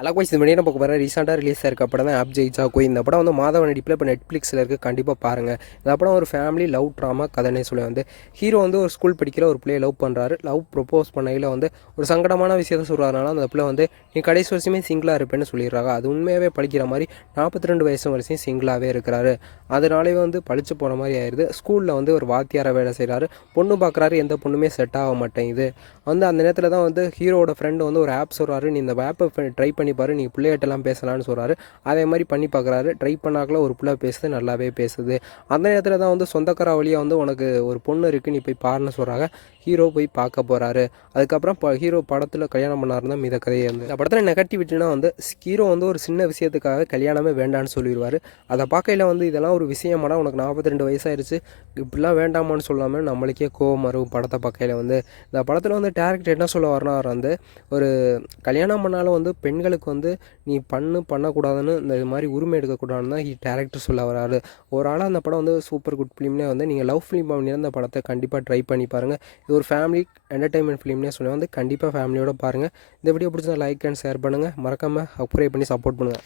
அழகாக இது பண்ணி நம்ம பார்க்க ரீசெண்டாக ரிலீஸ் ஆயிருக்க படம் தான் ஆப் ஜெயிச்சா கோய். இந்த படம் வந்து மாதவன் நடிப்பில் இப்போ நெட்ஃப்ளிக்ஸில் இருக்குது, கண்டிப்பாக பாருங்கள். இந்த படம் ஒரு ஃபேமிலி லவ் ட்ராமா கதைனே சொல்லி வந்து ஹீரோ வந்து ஒரு ஸ்கூல் படிக்கிற ஒரு பிள்ளையை லவ் பண்ணுறாரு. லவ் ப்ரொப்போஸ் பண்ணையில் வந்து ஒரு சங்கடமான விஷயத்த சொல்கிறதுனால அந்த பிள்ளை வந்து நீ கடைசி வருஷமே சிங்கிளாக இருப்பேன்னு சொல்லிடுறாங்க. அது உண்மையாகவே படிக்கிற மாதிரி 42 வயசு வரைக்கும் சிங்கிளாகவே இருக்கிறாரு. அதனாலே வந்து பழிச்சு போன மாதிரி ஆயிடுது. ஸ்கூலில் வந்து ஒரு வாத்தியாரை வேலை செய்கிறாரு. பொண்ணு பார்க்குறாரு, எந்த பொண்ணுமே செட் ஆக மாட்டேங்குது. வந்து அந்த நேரத்தில் தான் வந்து ஹீரோட ஃப்ரெண்டு வந்து ஒரு ஆப் சொல்கிறாரு, நீ இந்த ஆப்பை ட்ரை பண்ணி பாரு, நீ பிள்ளைகிட்டலாம் பேசலான்னு சொல்கிறாரு. அதே மாதிரி பண்ணி பார்க்குறாரு. ட்ரை பண்ணாக்கல ஒரு பிள்ளை பேசுது, நல்லாவே பேசுது. அந்த நேரத்தில் தான் வந்து சொந்தக்கார வழியாக வந்து உனக்கு ஒரு பொண்ணு இருக்குது, நீ போய் பாருன்னு சொல்கிறாங்க. ஹீரோ போய் பார்க்க போகிறாரு. அதுக்கப்புறம் ஹீரோ படத்தில் கல்யாணம் பண்ணாருன்னா மீத கதையை வந்து இந்த படத்தில் நெகட்டிவிட்டினா வந்து ஹீரோ வந்து ஒரு சின்ன விஷயத்துக்காக கல்யாணமே வேண்டான்னு சொல்லிடுவார். அதை பார்க்கையில் வந்து இதெல்லாம் ஒரு விஷயமாடா, உனக்கு 42 வயசாயிருச்சு, இப்படிலாம் வேண்டாமான்னு சொல்லாமல் நம்மளுக்கே கோவம் வரும் படத்தை பார்க்கையில் வந்து. இந்த படத்தில் வந்து டேரக்டர் என்ன சொல்ல வரனா, அவர் வந்து ஒரு கல்யாணம் பண்ணாலும் வந்து பெண்களுக்கு வந்து நீ பண்ணக்கூடாதுன்னு இந்த மாதிரி உரிமை எடுக்கக்கூடாதுன்னு தான் டேரக்டர் சொல்ல வராரு. ஒரு ஆளாக அந்த படம் வந்து சூப்பர் குட் ஃபிலிம்னே வந்து நீங்கள் லவ் ஃபிலிம் பண்ணியிருந்த இந்த படத்தை கண்டிப்பாக ட்ரை பண்ணி பாருங்கள். இது ஒரு ஃபேமிலி என்டர்டைன்மெண்ட் ஃபிலிம்னே சொல்லி வந்து கண்டிப்பாக ஃபேமிலியோட பாருங்கள். இந்த வீடியோ பிடிச்சா லைக் அண்ட் ஷேர் பண்ணுங்கள். மறக்காமல் சப்ஸ்கிரைப் பண்ணி சப்போர்ட் பண்ணுங்கள்.